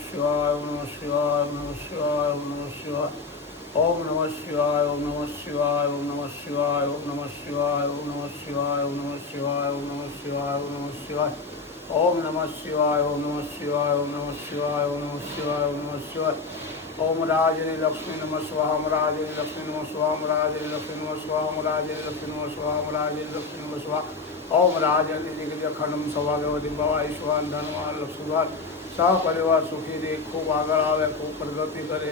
शिवाय ओम नमः शिवाय ओम नमः शिवाय ओम नमः शिवाय ओम नमः शिवाय ओम नमः शिवाय ओम नमः शिवाय ओम नमः शिवाय ओम नमः शिवाय ओम नमः शिवाय ओम नमः शिवाय ओम नमः शिवाय ओम नमः शिवाय ओम नमः शिवाय ओम नमः शिवाय ओम नमः शिवाय ओम नमः शिवाय ओम राजनी लक्ष्मी नमः स्वाहा ओम राजनी लक्ष्मी नमः स्वाहा ओम राजनी लक्ष्मी नमः स्वाहा ओम राजनी लक्ष्मी नमः स्वाहा ओम राजनी लक्ष्मी नमः स्वाहा ओम राजनी दिग्गज खंडम सौभाग्यवती भव ईश्वान धनवान लक्ष्मीवान સહપરિવાર સુખી રહે, ખૂબ આગળ આવે, ખૂબ પ્રગતિ કરે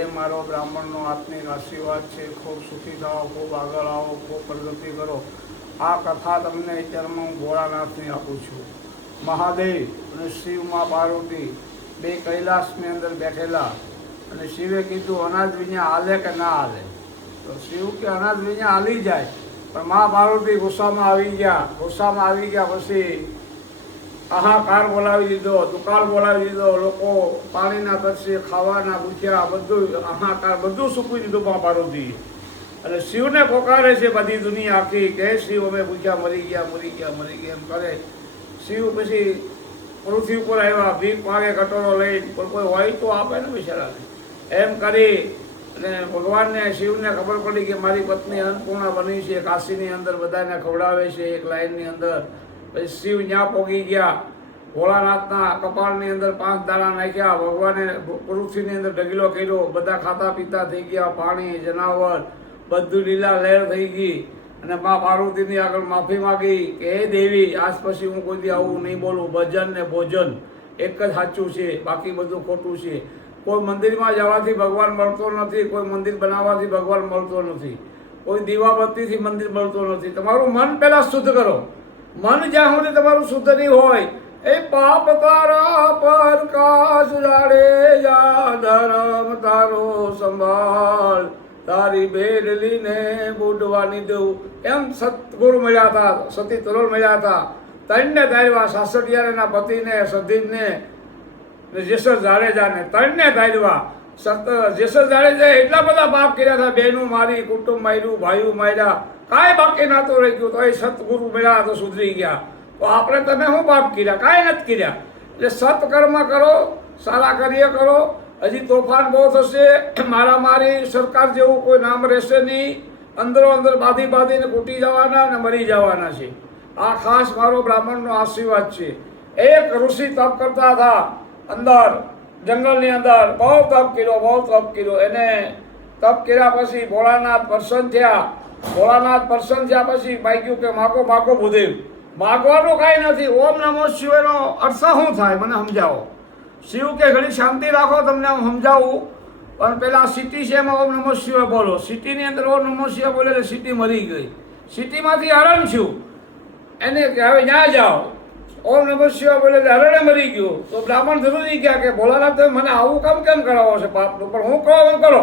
એ મારો બ્રાહ્મણનો આત્મિક આશીર્વાદ છે. ખૂબ સુખી થાઓ, ખૂબ આગળ આવો, ખૂબ પ્રગતિ કરો. આ કથા તમને અત્યારમાં હું ભોળાનાથની આપું છું. મહાદેવ અને શિવમાં પાર્વતી બે કૈલાસની અંદર બેઠેલા અને શિવે કીધું અનાજ વિના હાલે કે ના હાલે, તો શિવ કે અનાજ વિના હાલી જાય, પણ મા પાર્વતી ગુસ્સામાં આવી ગયા. પછી હાહાકાર બોલાવી દીધો, દુકાળ બોલાવી દીધો, લોકો પાણીના તરસે, ખાવાના ભૂખ્યા, બધું હાહાકાર બધું સૂકવી દીધું મા પાર્વતી. અને શિવને પોકારે છે બધી દુનિયા આખી કે શિવ અમે ભૂખ્યા મરી ગયા એમ કરે. શિવ પછી પૃથ્વી ઉપર આવ્યા, ભીખ માગે કટોરો લઈ, કોઈ હોય તો આપે ને બિચારાને. એમ કરી અને ભગવાનને શિવને ખબર પડી કે મારી પત્ની અન્નપૂર્ણા બની છે, કાશીની અંદર બધાને ખવડાવે છે એક લાઈનની અંદર. પછી શિવ ત્યાં પોગી ગયા, ભોળાનાથના કપાળની અંદર 5 દાણા નાખ્યા, ભગવાને પૃથ્વીની અંદર ઢગલો કર્યો, બધા ખાતા પીતા થઈ ગયા, પાણી જનાવર બધું લીલા લહેર થઈ ગઈ. અને મા પાર્વતીની આગળ માફી માગી કે હે દેવી, આજ પછી હું કોઈથી આવું નહીં બોલું, ભજન ને ભોજન એક જ સાચું છે, બાકી બધું ખોટું છે. કોઈ મંદિરમાં જવાથી ભગવાન મળતો નથી, કોઈ મંદિર બનાવવાથી ભગવાન મળતો નથી, કોઈ દીવાબત્તીથી મંદિર મળતો નથી. તમારું મન પહેલાં શુદ્ધ કરો. મન જ્યાં સુધી તમારું શુદ્ધ નહીં હોય, એ પાપ તારા પર કાશ જાડે જા, ધર્મ તારો સંભાળ, તારી બેડલીને બુડવાની દઉં. એમ સતગુરુ મળ્યા હતા, સતી તરોલ મળ્યા હતા. ત્રણને ધાર્યા, સાસઠિયાના પતિને, સધીને, જેસર જાડેજાને, ત્રણને ધાર્યા. જેસર જાડેજાએ એટલા બધા પાપ કર્યા હતા, બહેનું મારી, કુટુંબ માર્યું, ભાઈઓ માર્યા, કાંઈ બાકી નાતું રહી ગયું. તો એ સતગુરુ મળ્યા તો સુધરી ગયા. તો આપણે તમે શું પાપ કર્યા? કાંઈ નથી કર્યા. એટલે સત્કર્મ કરો, સારા કાર્ય કરો. હજી તોફાન બહુ થશે, મારામારી, સરકાર જેવું કોઈ નામ રહેશે નહીં. અંદરો અંદર બાંધીને કૂટી જવાના અને મરી જવાના છે. આ ખાસ મારો બ્રાહ્મણનો આશીર્વાદ છે. એક ઋષિ તપ કરતા હતા અંદર જંગલની અંદર, બહુ તપ કર્યો. એને તપ કર્યા પછી ભોળાનાથ પ્રસન્ન થયા. પછી માગ્યું કે માગો ભૂદેવ. માગવાનું કાંઈ નથી. ઓમ નમો શિવાયનો અર્થ શું થાય મને સમજાવો. શિવ કે ઘણી શાંતિ રાખો, તમને હું સમજાવું. પણ પેલા સિટી છે એમાં ઓમ નમો શિવાય બોલો. સિટીની અંદર ઓમ નમો શિવાય બોલે એટલે સિટી મરી ગઈ. સિટીમાંથી હરણ છું એને કે હવે ત્યાં જાઓ, ઓમ નમો શિવાય બોલે એટલે હરણે મરી ગયું. તો બ્રાહ્મણ જરૂરી ગયા કે ભોલાનાથ તમે મને આવું કામ કેમ કરાવો છો પાપનું, પણ હું કહો એમ કરો.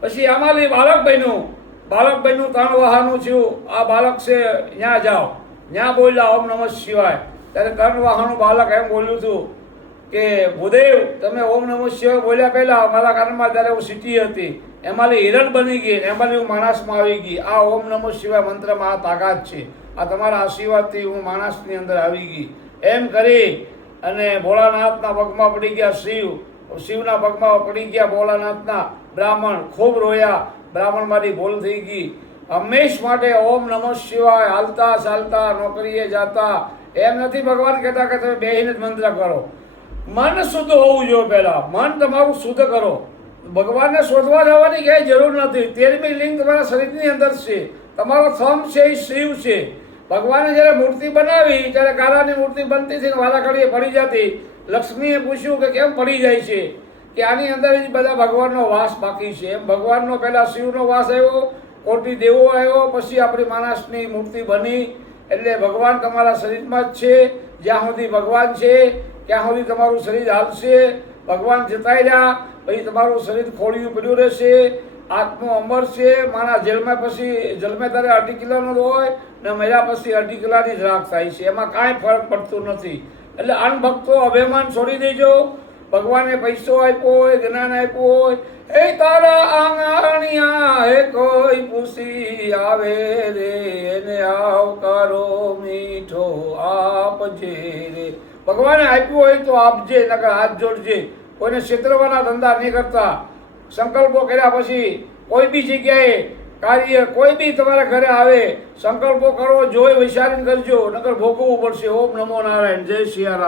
પછી આમાંથી બાળક બન્યું 3 વાહાનું થયું. આ બાળક છે ત્યાં જાઓ, ત્યાં બોલ્યા ઓમ નમઃ શિવાય. ત્યારે 3 વાહાનું બાળક એમ બોલ્યું હતું કે ભૂદેવ તમે ઓમ નમઃ શિવાય બોલ્યા પહેલાં મારા કાનમાં ત્યારે હું સિટી હતી, એમાંથી હિરણ બની ગઈ, એમાંથી હું માણસમાં આવી ગઈ. આ ઓમ નમઃ શિવાય મંત્રમાં આ તાકાત છે. આ તમારા આશીર્વાદથી હું માણસની અંદર આવી ગઈ. એમ કરી અને ભોળાનાથના પગમાં પડી ગયા શિવના પગમાં પડી ગયા ભોળાનાથના. બ્રાહ્મણ ખૂબ રોયા. બ્રાહ્મણ મારી ભૂલ થઈ ગઈ. હંમેશ માટે ઓમ નમઃ શિવાય હાલતા ચાલતા, નોકરીએ જાતા. એમ નથી ભગવાન કહેતા કે તમે બેહીને જ મંત્ર કરો. મન શુદ્ધ હોવું જોઈએ. પહેલાં મન તમારું શુદ્ધ કરો. ભગવાનને શોધવા જવાની ક્યાંય જરૂર નથી. 13મી લિંગ તમારા શરીરની અંદર છે. તમારો થંભ છે એ શિવ છે. ભગવાને જ્યારે મૂર્તિ બનાવી ત્યારે કારાની મૂર્તિ બનતી હતી ને વાલા ઘડીએ પડી જતી. લક્ષ્મીએ પૂછ્યું કે કેમ પડી જાય છે, કે આની અંદર જ બધા ભગવાનનો વાસ બાકી છે. એમ ભગવાનનો પહેલાં શિવનો વાસ આવ્યો, કોટી દેવો આવ્યો, પછી આપણી માણસની મૂર્તિ બની. એટલે ભગવાન તમારા શરીરમાં જ છે. જ્યાં સુધી ભગવાન છે ત્યાં સુધી તમારું શરીર હાલશે. ભગવાન જતા રહ્યા પછી તમારું શરીર ખોડિયું પડ્યું રહેશે. આત્મો અમર છે. મારા જેલમાં પછી જન્મે ત્યારે 2.5 કિલોનો હોય ને મર્યા પછી 2.5 કિલોની જ રાખ થાય છે. એમાં કાંઈ ફરક પડતું નથી. એટલે અનભક્તો અભિમાન છોડી દેજો. ભગવાને પૈસો આપ્યો હોય, જ્ઞાન આપ્યું હોય, એ તારા આંગણિયા હે કોઈ પૂછી આવે રે, એને આવકારો મીઠો આપજે રે. ભગવાને આપ્યું હોય તો આપજે, નકર હાથ જોડજે. કોઈને છેતરવાના ધંધા નહીં કરતા. સંકલ્પો કર્યા પછી કોઈ બી જગ્યાએ કાર્ય કોઈ બી તમારા ઘરે આવે, સંકલ્પો કરો, જોઈ વિચારીને કરજો, નકર ભોગવવું પડશે. ઓમ નમો નારાયણ. જય સિયારામ.